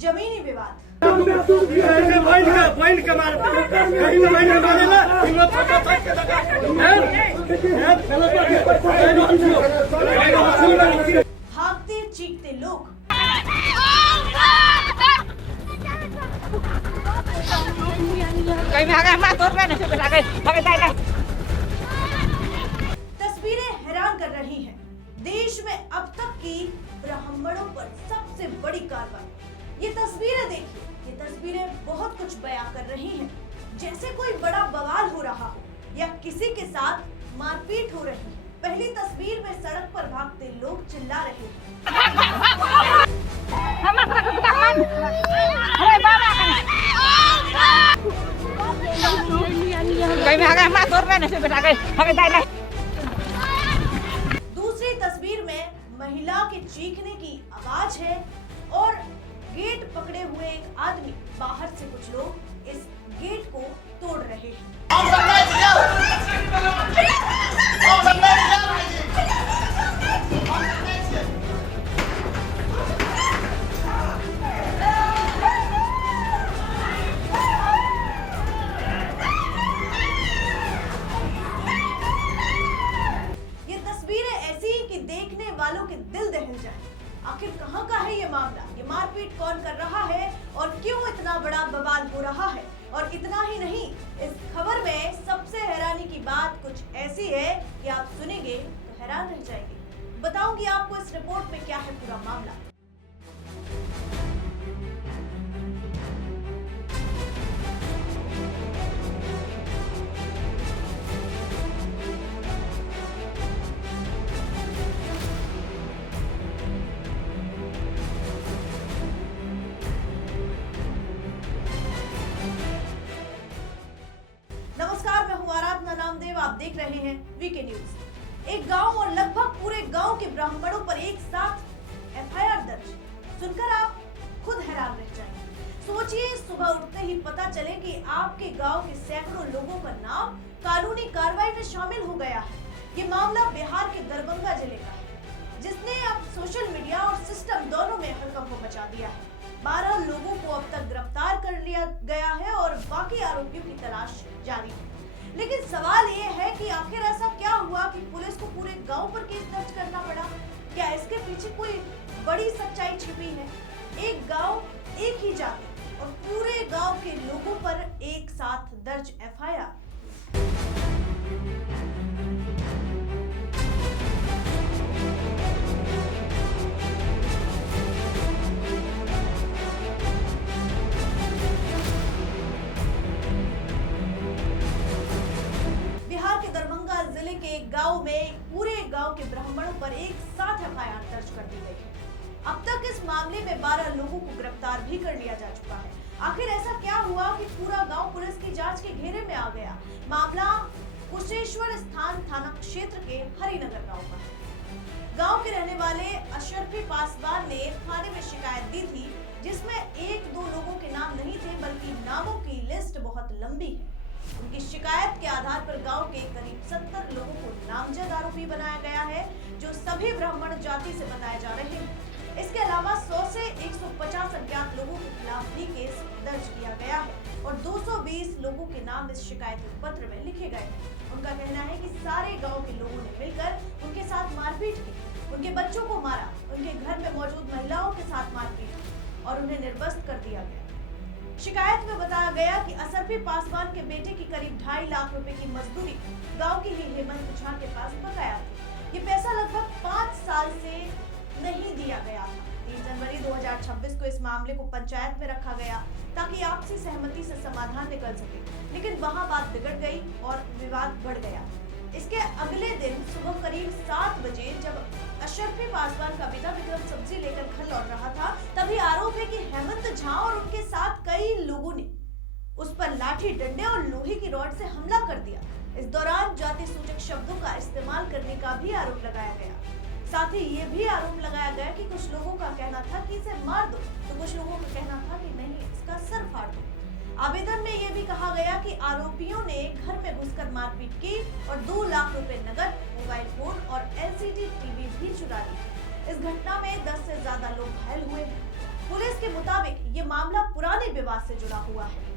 जमीनी विवाद। भागते चीखते लोग, तस्वीरें हैरान कर रही हैं। देश में अब तक की ब्राह्मणों पर सबसे बड़ी कार्रवाई। ये तस्वीरें देखिए, ये तस्वीरें बहुत कुछ बयां कर रही हैं। जैसे कोई बड़ा बवाल हो रहा हो या किसी के साथ मारपीट हो रही है। पहली तस्वीर में सड़क पर भागते लोग चिल्ला रहे हैं। दूसरी तस्वीर में महिला के चीखने की आवाज है और गेट पकड़े हुए एक आदमी, बाहर से कुछ लोग इस गेट को तोड़ रहे हैं। ये तस्वीरें ऐसी कि देखने वालों के दिल दहल जाए। आखिर कहां का है ये मामला? ये मारपीट कौन कर रहा है और क्यों इतना बड़ा बवाल हो रहा है? और इतना ही नहीं, इस खबर में सबसे हैरानी की बात कुछ ऐसी है कि आप सुनेंगे तो हैरान रह जाएंगे। बताऊंगी आपको इस रिपोर्ट में क्या है पूरा मामला। नमस्कार, मैं हूं आराधना नामदेव। आप देख रहे हैं वीके न्यूज। एक गांव और लगभग पूरे गांव के ब्राह्मणों पर एक साथ एफआईआर दर्ज। सुनकर आप खुद हैरान रह जाएंगे। सोचिए, सुबह उठते ही पता चले कि आपके गांव के सैकड़ों लोगों का नाम कानूनी कार्रवाई में शामिल हो गया है। ये मामला बिहार के दरभंगा जिले का है, जिसने अब सोशल मीडिया और सिस्टम दोनों में हड़कंप मचा दिया है। 12 लोगों को अब तक गिरफ्तार कर लिया गया है और बाकी आरोपियों की तलाश जारी है। लेकिन सवाल ये है कि आखिर ऐसा क्या हुआ कि पुलिस को पूरे गांव पर केस दर्ज करना पड़ा? क्या इसके पीछे कोई बड़ी सच्चाई छिपी है? एक गांव, एक ही जाति और पूरे गांव के लोगों पर एक साथ दर्ज एफआईआर। गांव में पूरे गांव के ब्राह्मणों पर एक साथ एफआईआर दर्ज कर दी गई है। अब तक इस मामले में 12 लोगों को गिरफ्तार भी कर लिया जा चुका है। आखिर ऐसा क्या हुआ कि पूरा गांव पुलिस की जांच के घेरे में आ गया? मामला कुशेश्वर स्थान थाना क्षेत्र के हरिनगर गांव का है। गांव के रहने वाले अशरफी पासवान ने थाने में शिकायत दी थी, जिसमें 1-2 लोगों के नाम नहीं थे, बल्कि नामों की लिस्ट बहुत लंबी है। उनकी शिकायत के आधार पर गांव के करीब 70 लोगों को नामजद आरोपी बनाया गया है, जो सभी ब्राह्मण जाति से बताए जा रहे हैं। इसके अलावा 100 से 150 अज्ञात लोगों के खिलाफ भी केस दर्ज किया गया है और 220 लोगों के नाम इस शिकायत पत्र में लिखे गए हैं। उनका कहना है कि सारे गाँव के लोगों ने मिलकर उनके साथ मारपीट की, उनके बच्चों को मारा, उनके घर में मौजूद महिलाओं के साथ मारपीट की और उन्हें निर्वस्त्र कर दिया गया। शिकायत में बताया गया कि असरफी पासवान के बेटे की करीब 2.5 लाख रुपए की मजदूरी गांव की ही हेमंत झा के पास बकाया थी। ये पैसा लगभग 5 साल से नहीं दिया गया था। 3 जनवरी 2026 को इस मामले को पंचायत में रखा गया ताकि आपसी सहमति से समाधान निकल सके, लेकिन वहां बात बिगड़ गई और विवाद बढ़ गया। इसके अगले दिन सुबह करीब 7 बजे जब अशरफी पासवान का पिता विक्रम सब्जी लेकर घर लौट रहा था, तभी आरोप है कि हेमंत झा और उनके साथ कई लोगों ने उस पर लाठी, डंडे और लोहे की रॉड से हमला कर दिया। इस दौरान जाति सूचक शब्दों का इस्तेमाल करने का भी आरोप लगाया गया। साथ ही ये भी आरोप लगाया गया कि कुछ लोगों का कहना था कि इसे मार दो, तो कुछ लोगों का कहना था कि नहीं, इसका सर फाड़ दो। आवेदन में यह भी कहा गया कि आरोपियों ने घर में घुसकर मारपीट की और 2 लाख रुपए नगद, मोबाइल फोन और एलसीडी टीवी भी चुरा ली। इस घटना में 10 से ज्यादा लोग घायल हुए हैं। पुलिस के मुताबिक ये मामला पुराने विवाद से जुड़ा हुआ है।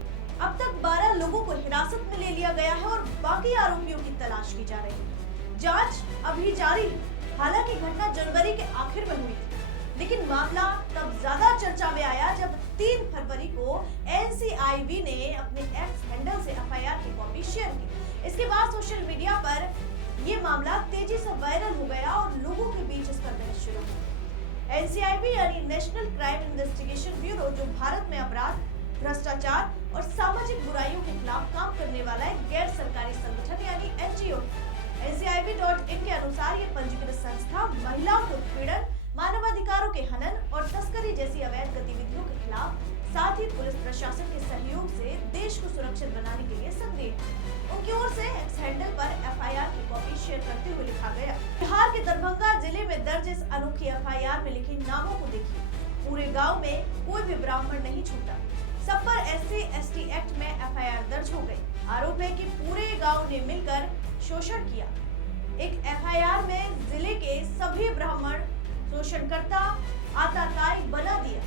अब तक 12 लोगों को हिरासत में ले लिया गया है और बाकी आरोपियों की तलाश की जा रही है। जांच अभी जारी है। हालांकि घटना जनवरी के आखिर में हुई थी, लेकिन मामला तब ज्यादा चर्चा में आया जब 3 फरवरी को एनसीआईवी ने अपने एक्स हैंडल से एफआईआर की कॉपी शेयर की। इसके बाद सोशल मीडिया पर ये मामला तेजी से वायरल हो गया और लोगों के बीच इस पर बहस शुरू हुई। एनसीआईवी यानी नेशनल क्राइम इन्वेस्टिगेशन ब्यूरो, जो भारत में अपराध, भ्रष्टाचार और सामाजिक बुराइयों के खिलाफ काम करने वाला एक गैर सरकारी संगठन यानी एनजीओ। NCIV.in के अनुसार ये पंजीकृत संस्था महिलाओं के उत्पीड़न, मानवाधिकारों के हनन और तस्करी जैसी अवैध गतिविधियों के खिलाफ, साथ ही पुलिस प्रशासन के सहयोग से देश को सुरक्षित बनाने के लिए सक्रिय है। उनकी ओर से एक्स हैंडल पर एफआईआर की कॉपी शेयर करते हुए लिखा गया, बिहार के दरभंगा जिले में दर्ज इस अनोखी एफआईआर में लिखे नामों को देखिए। पूरे गाँव में कोई भी ब्राह्मण नहीं छूटा, सब पर SC/ST एक्ट में एफआईआर दर्ज हो गई। आरोप है कि पूरे गाँव ने मिलकर शोषण किया। एक एफआईआर में जिले के सभी ब्राह्मण शोषणकर्ता आताताई बना दिया।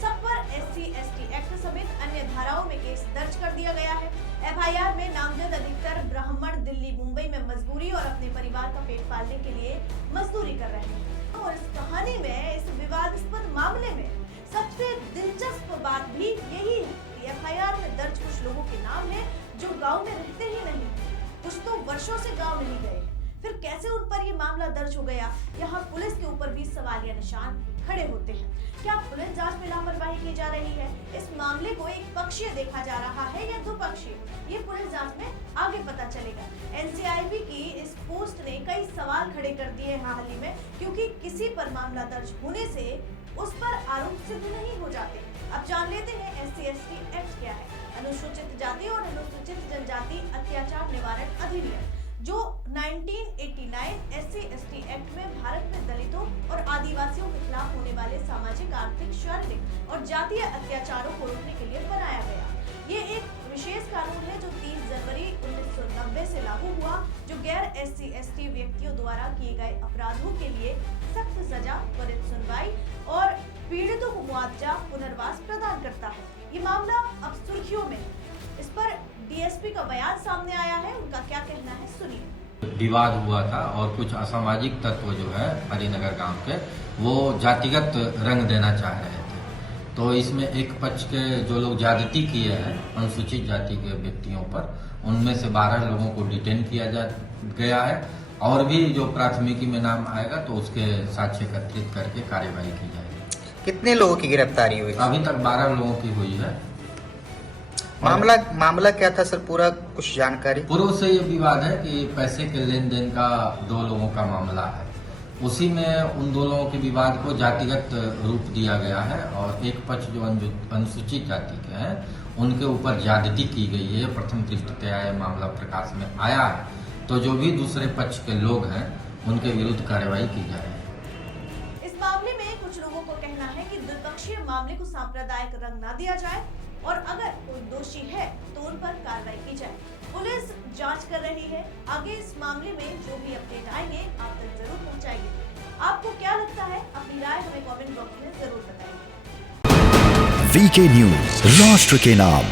सब पर SC/ST एक्ट समेत अन्य धाराओं में केस दर्ज कर दिया गया है। एफआईआर में नामजद अधिकतर ब्राह्मण दिल्ली, मुंबई में मजदूरी और अपने परिवार का पेट पालने के लिए मजदूरी कर रहे हैं। और इस कहानी में, इस विवादास्पद मामले में सबसे दिलचस्प बात भी यही है कि एफआईआर में दर्ज कुछ लोगों के नाम है जो गाँव में रहते ही नहीं, कुछ तो वर्षों से गाँव नहीं गए। फिर कैसे उन पर ये मामला दर्ज हो गया? यहाँ पुलिस के ऊपर भी सवालिया निशान खड़े होते हैं। क्या पुलिस जांच में लापरवाही की जा रही है? इस मामले को एक पक्षीय देखा जा रहा है या द्विपक्षीय? ये पुलिस जांच में आगे पता चलेगा। एनसीआईवी की इस पोस्ट ने कई सवाल खड़े कर दिए हैं हाल ही में, क्योंकि किसी पर मामला दर्ज होने से उस पर आरोप सिद्ध नहीं हो जाते। अब जान लेते हैं SC/ST एक्ट क्या है। अनुसूचित जाति और अनुसूचित जनजाति अत्याचार निवारण अधिनियम, जो 1989 SC/ST एक्ट में भारत में दलितों और आदिवासियों के खिलाफ होने वाले सामाजिक, आर्थिक, शारीरिक और जातीय अत्याचारों को रोकने के लिए बनाया गया। ये एक विशेष कानून है जो 30 जनवरी 1990 से लागू हुआ, जो गैर SC/ST व्यक्तियों द्वारा किए गए अपराधों के लिए सख्त सजा, त्वरित सुनवाई और पीड़ितों को मुआवजा, पुनर्वास प्रदान करता है। ये मामला अब सुर्खियों में। इस पर डीएसपी का बयान सामने आया है, उनका क्या कहना है सुनिए। विवाद हुआ था और कुछ असामाजिक तत्व जो है हरिनगर गांव के, वो जातिगत रंग देना चाह रहे थे। तो इसमें एक पक्ष के जो लोग ज्यादती किए हैं अनुसूचित जाति के व्यक्तियों पर, उनमें से 12 लोगों को डिटेन किया गया है और भी जो प्राथमिकी में नाम आएगा तो उसके साक्ष्य एकत्रित करके कार्यवाही की जाएगी। कितने लोगों की गिरफ्तारी हुई? अभी तक 12 लोगों की हुई है। मामला क्या था सर, पूरा कुछ जानकारी? पूर्व से ये विवाद है कि पैसे के लेन देन का 2 लोगों का मामला है। उसी में उन 2 लोगों के विवाद को जातिगत रूप दिया गया है और एक पक्ष जो अनुसूचित जाति के हैं उनके ऊपर ज्यादती की गई है। प्रथम दृष्टया यह मामला प्रकाश में आया है, तो जो भी दूसरे पक्ष के लोग हैं उनके विरुद्ध कार्रवाई की जा रही है। इस मामले में कुछ लोगों को कहना है कि द्विपक्षीय मामले को सांप्रदायिक रंग न दिया जाए और अगर कोई दोषी है तो उन पर कार्रवाई की जाए। पुलिस जांच कर रही है। आगे इस मामले में जो भी अपडेट आएंगे आप तक जरूर पहुंचाएंगे। आपको क्या लगता है? अपनी राय हमें कमेंट बॉक्स में जरूर बताइए। VK न्यूज, राष्ट्र के नाम।